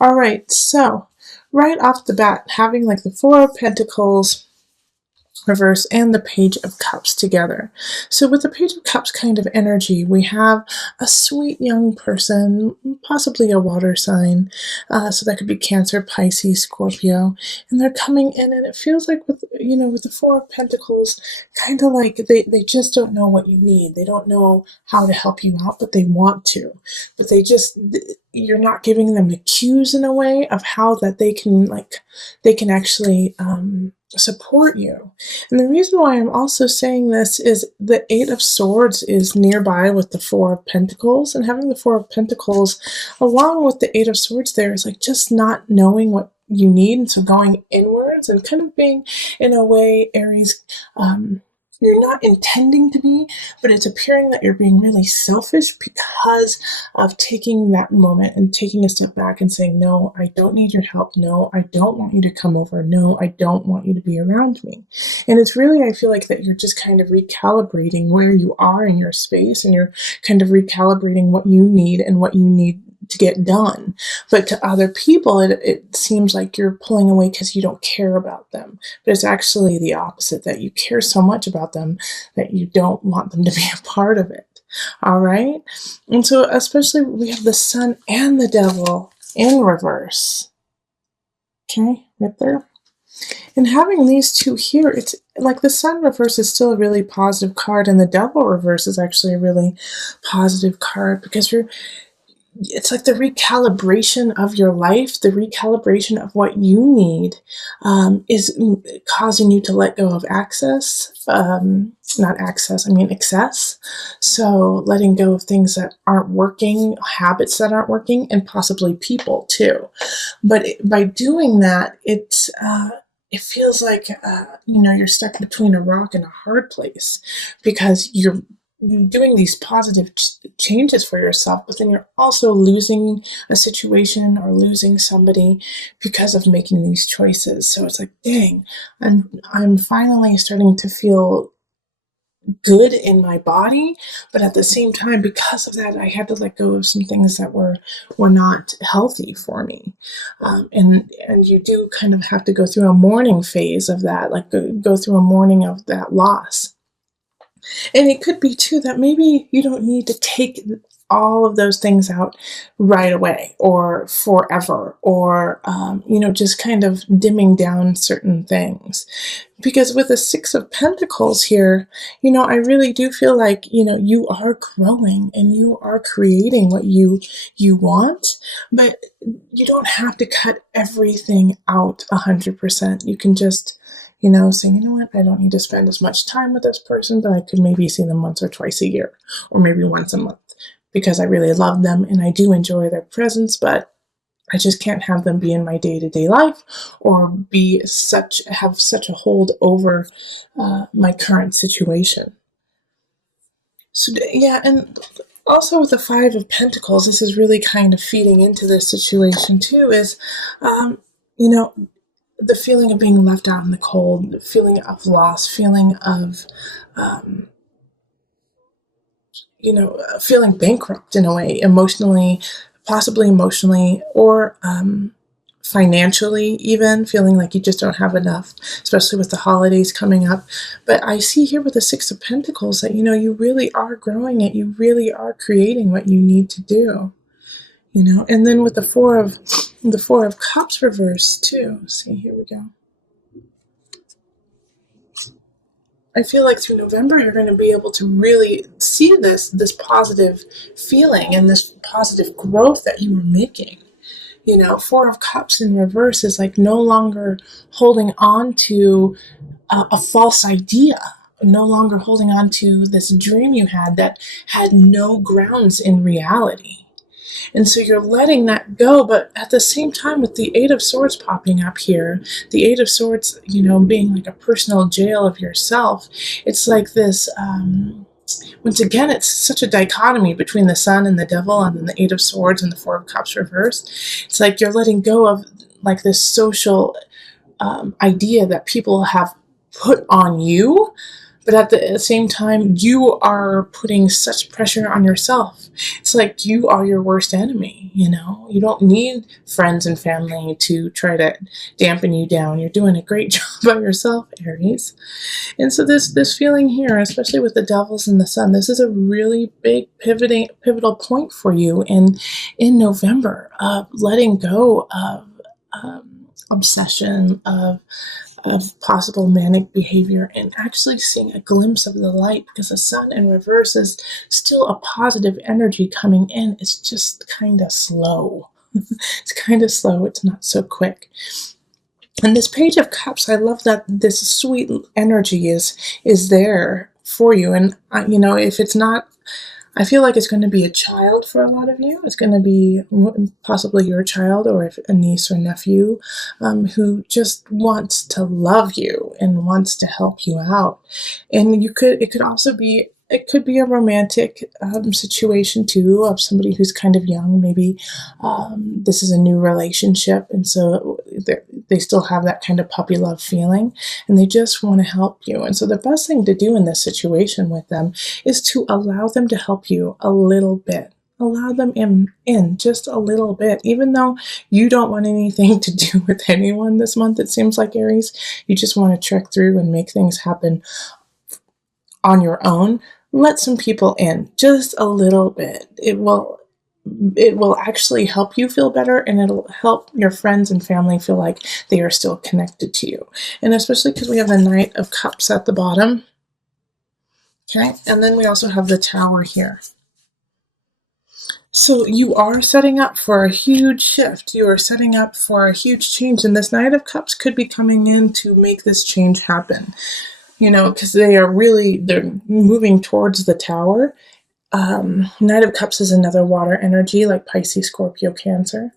All right, so right off the bat, having like the Four of Pentacles reverse and the Page of Cups together. So with the Page of Cups kind of energy, we have a sweet young person, possibly a water sign. So that could be Cancer, Pisces, Scorpio, and they're coming in, and it feels like with the Four of Pentacles, kind of like they just don't know what you need. They don't know how to help you out, but they want to. But you're not giving them the cues in a way of how that they can actually support you. And the reason why I'm also saying this is the Eight of Swords is nearby with the Four of Pentacles, and having the Four of Pentacles along with the Eight of Swords there is like just not knowing what you need, and so going inwards and kind of being, in a way, Aries, you're not intending to be, but it's appearing that you're being really selfish because of taking that moment and taking a step back and saying, no, I don't need your help. No, I don't want you to come over. No, I don't want you to be around me. And it's really, I feel like that you're just kind of recalibrating where you are in your space, and you're kind of recalibrating what you need and what you need to get done. But to other people, it seems like you're pulling away because you don't care about them. But it's actually the opposite, that you care so much about them that you don't want them to be a part of it. All right? And so especially we have the Sun and the Devil in reverse. Okay, right there. And having these two here, it's like the Sun reverse is still a really positive card, and the Devil reverse is actually a really positive card, because it's like the recalibration of your life, the recalibration of what you need, is causing you to let go of excess. So letting go of things that aren't working, habits that aren't working, and possibly people too. But by doing that, it feels like, you're stuck between a rock and a hard place, because you're doing these positive changes for yourself, but then you're also losing a situation or losing somebody because of making these choices. So it's like, dang, I'm finally starting to feel good in my body, but at the same time, because of that, I had to let go of some things that were not healthy for me. And you do kind of have to go through a mourning phase of that, like go through a mourning of that loss. And it could be too that maybe you don't need to take all of those things out right away or forever, or, just kind of dimming down certain things. Because with the Six of Pentacles here, I really do feel like, you are growing and you are creating what you want, but you don't have to cut everything out 100%. You can just say, what, I don't need to spend as much time with this person, but I could maybe see them once or twice a year, or maybe once a month, because I really love them and I do enjoy their presence, but I just can't have them be in my day-to-day life, or have such a hold over my current situation. So yeah, and also with the Five of Pentacles, this is really kind of feeding into this situation too, is, the feeling of being left out in the cold, the feeling of loss, feeling of, feeling bankrupt in a way, emotionally, possibly emotionally, or financially, even feeling like you just don't have enough, especially with the holidays coming up. But I see here with the Six of Pentacles that, you really are growing it. You really are creating what you need to do, and then with the Four of Cups reverse too. See, here we go. I feel like through November, you're going to be able to really see this positive feeling and this positive growth that you were making. Four of Cups in reverse is like no longer holding on to a false idea, no longer holding on to this dream you had that had no grounds in reality. And so you're letting that go, but at the same time, with the Eight of Swords popping up here, the Eight of Swords, being like a personal jail of yourself, it's like this, once again, it's such a dichotomy between the Sun and the Devil, and then the Eight of Swords and the Four of Cups reversed. It's like you're letting go of like this social idea that people have put on you, But at the same time, you are putting such pressure on yourself. It's like you are your worst enemy, you know? You don't need friends and family to try to dampen you down. You're doing a great job by yourself, Aries. And so this feeling here, especially with the devils and the sun, this is a really big pivotal point for you in November of letting go of obsession, of possible manic behavior, and actually seeing a glimpse of the light, because the sun in reverse is still a positive energy coming in. It's just kind of slow. It's kind of slow. It's not so quick. And this Page of Cups, I love that this sweet energy is there for you. And you know, if it's not, I feel like it's going to be a child for a lot of you. It's going to be possibly your child, or if a niece or nephew, who just wants to love you and wants to help you out. And it could also be, it could be a romantic situation too, of somebody who's kind of young. Maybe this is a new relationship, and so they still have that kind of puppy love feeling, and they just want to help you. And so the best thing to do in this situation with them is to allow them to help you a little bit. Allow them in just a little bit, even though you don't want anything to do with anyone this month. It seems like, Aries, you just want to trek through and make things happen on your own. Let some people in just a little bit. It will actually help you feel better, and it'll help your friends and family feel like they are still connected to you. And especially because we have the Knight of Cups at the bottom. Okay, and then we also have the Tower here. So you are setting up for a huge shift. You are setting up for a huge change, and this Knight of Cups could be coming in to make this change happen. You know, because they're moving towards the Tower. Knight of Cups is another water energy, like Pisces, Scorpio, Cancer.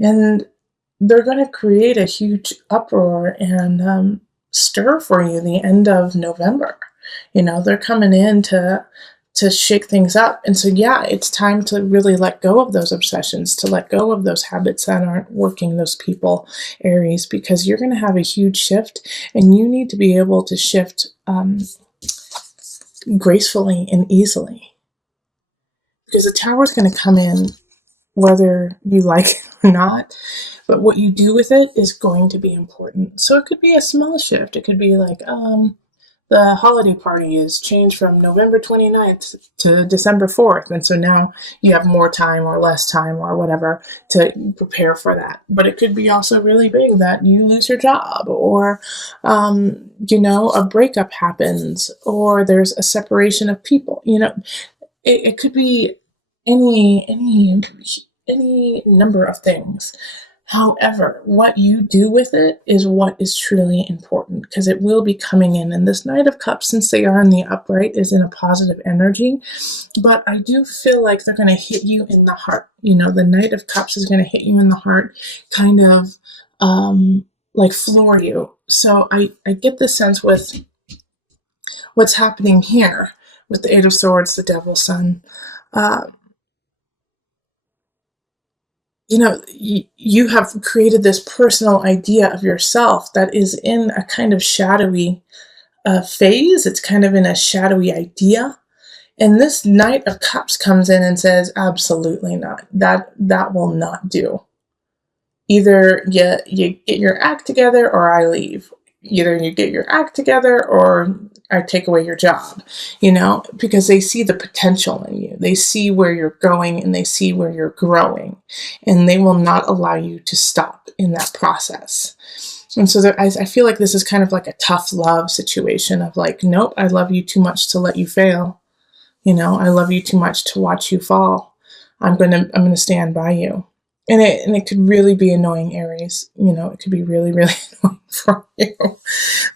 And they're going to create a huge uproar and stir for you the end of November. You know, they're coming in to shake things up. And so, yeah, it's time to really let go of those obsessions, to let go of those habits that aren't working, those people, Aries, because you're going to have a huge shift, and you need to be able to shift gracefully and easily. Because the Tower is going to come in whether you like it or not, but what you do with it is going to be important. So it could be a small shift. It could be like, the holiday party is changed from November 29th to December 4th. And so now you have more time or less time or whatever to prepare for that. But it could be also really big that you lose your job, or, you know, a breakup happens, or there's a separation of people. You know, it could be any number of things. However, what you do with it is what is truly important, because it will be coming in. And this Knight of Cups, since they are in the upright, is in a positive energy. But I do feel like they're going to hit you in the heart. You know, the Knight of Cups is going to hit you in the heart, kind of like floor you. So I get the sense with what's happening here with the Eight of Swords, the Devil, Sun. You know, you have created this personal idea of yourself that is in a kind of shadowy phase. It's kind of in a shadowy idea. And this Knight of Cups comes in and says, absolutely not. That will not do. Either you get your act together, or I leave. Either you get your act together, or I take away your job, you know, because they see the potential in you. They see where you're going, and they see where you're growing, and they will not allow you to stop in that process. And so I feel like this is kind of like a tough love situation of like, nope, I love you too much to let you fail. You know, I love you too much to watch you fall. I'm gonna stand by you. And it could really be annoying, Aries. You know, it could be really, really annoying for you.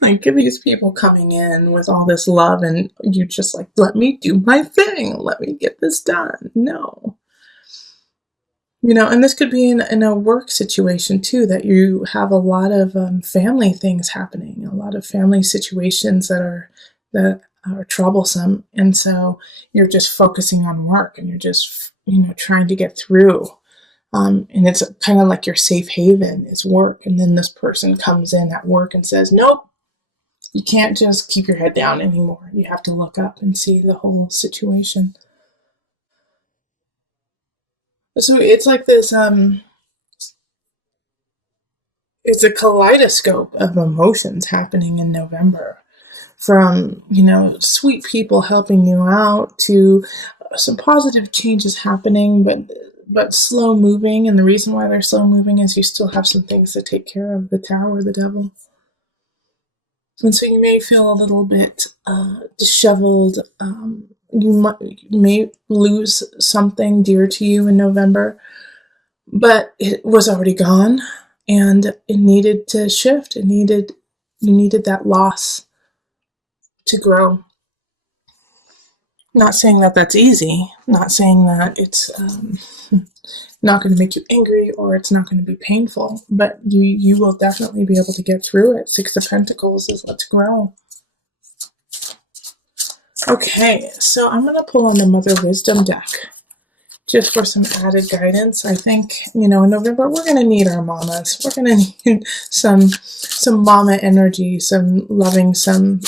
Like, these people coming in with all this love, and you just like, let me do my thing. Let me get this done. No. You know, and this could be in a work situation too, that you have a lot of family things happening, a lot of family situations that are troublesome. And so you're just focusing on work, and you're just, you know, trying to get through. And it's kind of like your safe haven is work. And then this person comes in at work and says, nope, You can't just keep your head down anymore. You have to look up and see the whole situation. So it's like this it's a kaleidoscope of emotions happening in November. From, sweet people helping you out to some positive changes happening, but slow moving. And the reason why they're slow moving is you still have some things to take care of, the tower, the devil. And so you may feel a little bit disheveled. You may lose something dear to you in November, but it was already gone, and it needed to shift. You needed that loss to grow. Not saying that that's easy. Not saying that it's not going to make you angry or it's not going to be painful, but you will definitely be able to get through it. Six of Pentacles is let's grow. Okay, so I'm going to pull on the Mother Wisdom deck just for some added guidance. I think, in November, we're going to need our mamas. We're going to need some mama energy, some loving, someone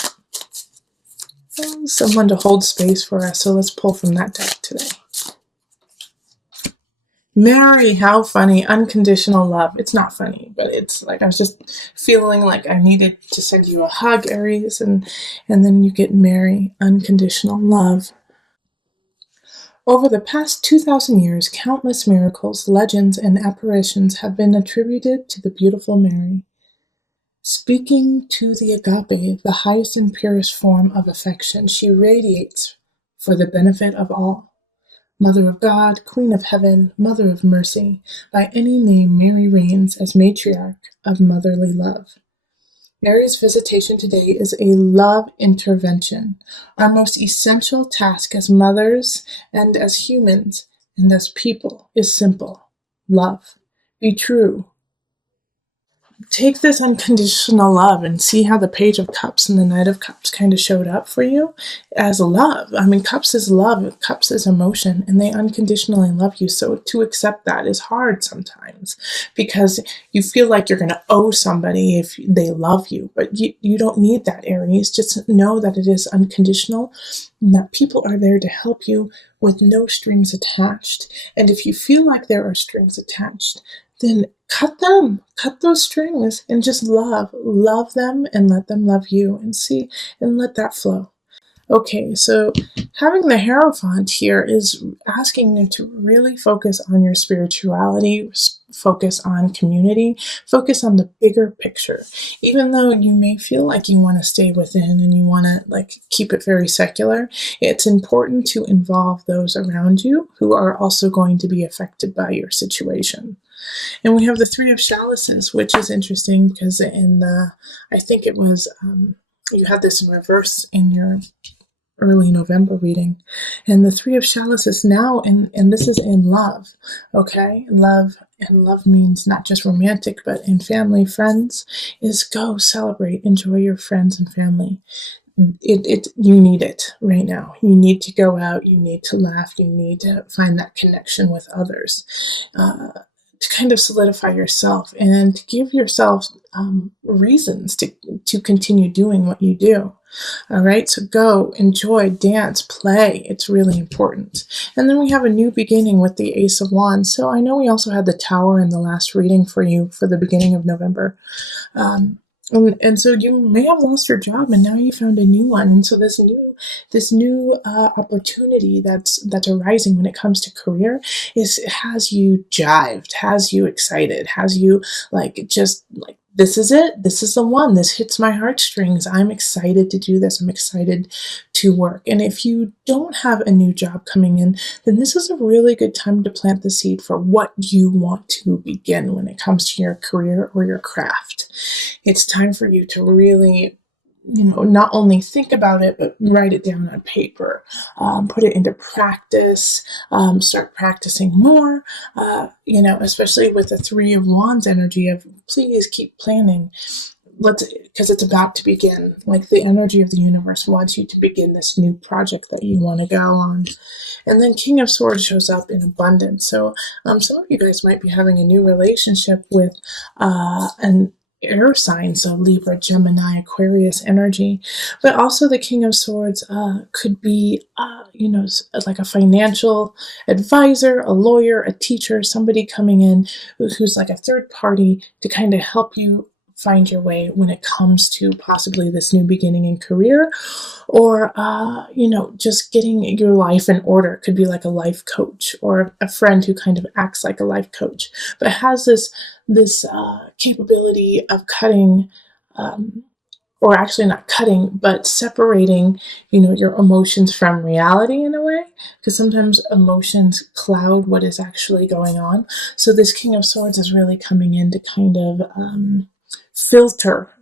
to hold space for us. So let's pull from that deck today. Mary, how funny. Unconditional love. It's not funny, but it's like I was just feeling like I needed to send you a hug, Aries, and then you get Mary, unconditional love. Over the past 2,000 years, countless miracles, legends, and apparitions have been attributed to the beautiful Mary. Speaking to the agape, the highest and purest form of affection, she radiates for the benefit of all. Mother of God, Queen of Heaven, Mother of Mercy, by any name Mary reigns as matriarch of motherly love. Mary's visitation today is a love intervention. Our most essential task as mothers and as humans and as people is simple. Love. Be true. Take this unconditional love and see how the Page of Cups and the Knight of Cups kind of showed up for you as love. I mean, Cups is love, Cups is emotion, and they unconditionally love you. So to accept that is hard sometimes because you feel like you're going to owe somebody if they love you. But you don't need that, Aries. Just know that it is unconditional and that people are there to help you with no strings attached. And if you feel like there are strings attached, then cut them, cut those strings and just love them and let them love you and see and let that flow. Okay, so having the Hierophant here is asking you to really focus on your spirituality, focus on community, focus on the bigger picture. Even though you may feel like you want to stay within and you want to keep it very secular, it's important to involve those around you who are also going to be affected by your situation. And we have the Three of Chalices, which is interesting because I think it was, you had this in reverse in your early November reading. And the Three of Chalices now, and this is in love, okay? Love, and love means not just romantic, but in family, friends, is go celebrate, enjoy your friends and family. You need it right now. You need to go out, you need to laugh, you need to find that connection with others. To kind of solidify yourself and to give yourself reasons to continue doing what you do. All right, so go, enjoy, dance, play. It's really important. And then we have a new beginning with the Ace of Wands. So I know we also had the Tower in the last reading for you for the beginning of November. And so you may have lost your job and now you found a new one. And so this new opportunity that's arising when it comes to career has you jived, has you excited, has you this is it. This is the one. This hits my heartstrings. I'm excited to do this. I'm excited to work. And if you don't have a new job coming in, then this is a really good time to plant the seed for what you want to begin when it comes to your career or your craft. It's time for you to really, not only think about it, but write it down on paper, put it into practice, start practicing more, especially with the Three of Wands energy of please keep planning. Because it's about to begin. Like the energy of the universe wants you to begin this new project that you want to go on. And then King of Swords shows up in abundance. So some of you guys might be having a new relationship with air signs, so Libra, Gemini, Aquarius energy. But also the King of Swords could be, like a financial advisor, a lawyer, a teacher, somebody coming in who's like a third party to kind of help you find your way when it comes to possibly this new beginning in career, or just getting your life in order. It could be like a life coach or a friend who kind of acts like a life coach, but has this capability of cutting, or actually not cutting, but separating, your emotions from reality in a way, because sometimes emotions cloud what is actually going on. So this King of Swords is really coming in to kind of filter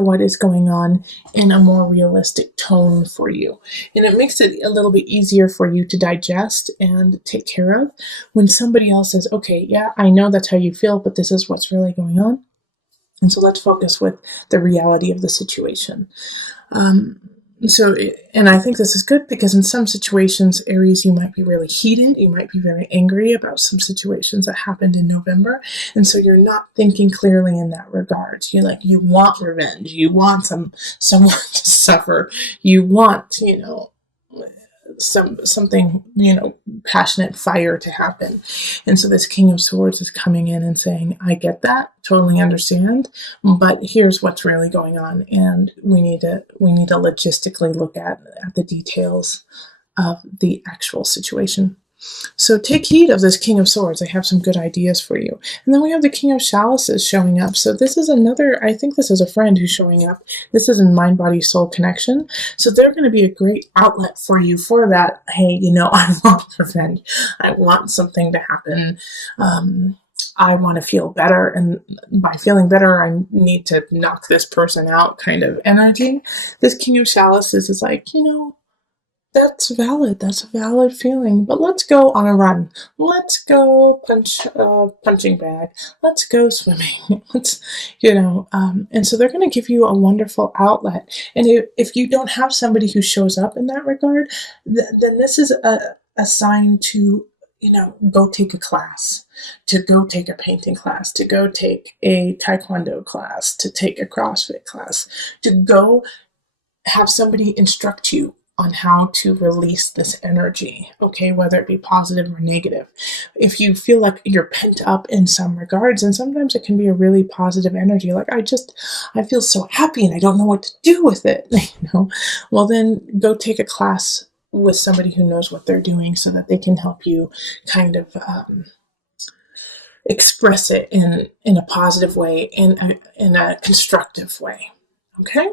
what is going on in a more realistic tone for you, and it makes it a little bit easier for you to digest and take care of when somebody else says, okay, yeah, I know that's how you feel, but this is what's really going on, and so let's focus with the reality of the situation. um, and I think this is good because in some situations, Aries, you might be really heated. You might be very angry about some situations that happened in November. And so you're not thinking clearly in that regard. You want revenge. You want someone to suffer. You want, something, passionate fire to happen. And so this King of Swords is coming in and saying, I get that, totally understand, but here's what's really going on, and we need to logistically look at the details of the actual situation. So take heed of this King of Swords. I have some good ideas for you. And then we have the King of Chalices showing up. So this is another, I think this is a friend who's showing up. This is in Mind, Body, Soul connection. So they're going to be a great outlet for you for that. Hey, I want revenge. I want something to happen. I want to feel better. And by feeling better, I need to knock this person out kind of energy. This King of Chalices is like, that's valid. That's a valid feeling. But let's go on a run. Let's go punch a punching bag. Let's go swimming. And so they're going to give you a wonderful outlet. And if you don't have somebody who shows up in that regard, then this is a sign to, go take a class, to go take a painting class, to go take a taekwondo class, to take a CrossFit class, to go have somebody instruct you on how to release this energy, okay, whether it be positive or negative. If you feel like you're pent up in some regards, and sometimes it can be a really positive energy, like I feel so happy and I don't know what to do with it, well, then go take a class with somebody who knows what they're doing so that they can help you kind of express it in a positive way, in a constructive way, okay?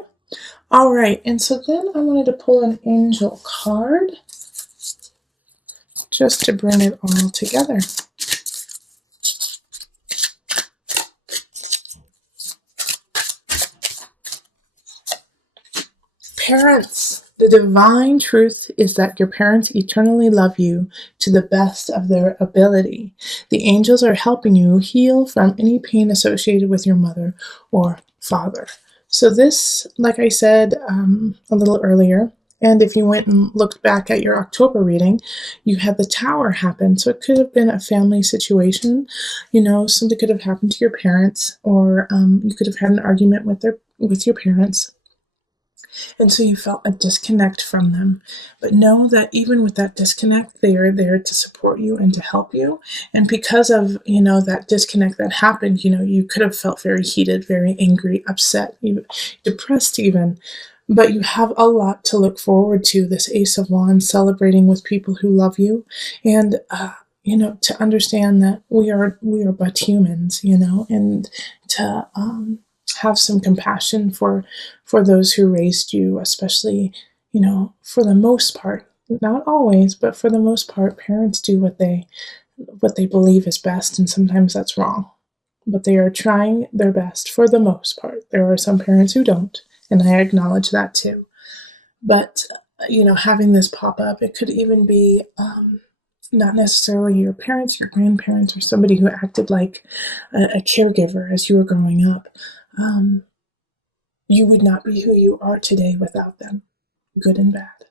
All right, and so then I wanted to pull an angel card just to bring it all together. Parents, the divine truth is that your parents eternally love you to the best of their ability. The angels are helping you heal from any pain associated with your mother or father. So this, like I said a little earlier, and if you went and looked back at your October reading, you had the Tower happen. So it could have been a family situation. Something could have happened to your parents, or you could have had an argument with your parents. And so you felt a disconnect from them. But know that even with that disconnect, they are there to support you and to help you. And because of, that disconnect that happened, you could have felt very heated, very angry, upset, even depressed even. But you have a lot to look forward to, this Ace of Wands, celebrating with people who love you. And, to understand that we are but humans, and to have some compassion for those who raised you, especially, for the most part, not always, but for the most part, parents do what they believe is best, and sometimes that's wrong. But they are trying their best for the most part. There are some parents who don't, and I acknowledge that too. But, having this pop up, it could even be not necessarily your parents, your grandparents, or somebody who acted like a caregiver as you were growing up. You would not be who you are today without them, good and bad.